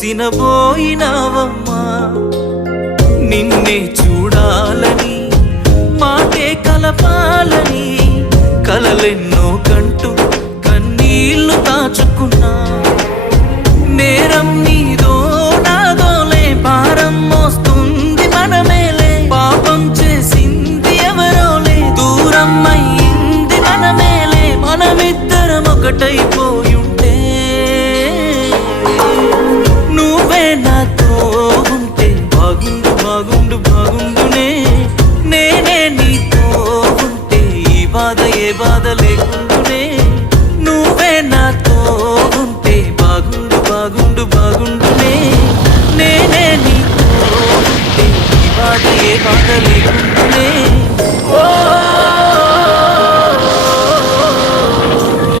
విసినబోయినావమ్మా. నిన్నే చూడాలని మాటే కలపాలని కలలెన్నో కంటూ కన్నీళ్లు దాచుకున్నా. నేరం నీదో నాదోలే, భారం మోస్తుంది మనమేలే. పాపం చేసింది ఎవరోలే, దూరం అయ్యింది మనమేలే. మనమిద్దరం ఒకటైపోయి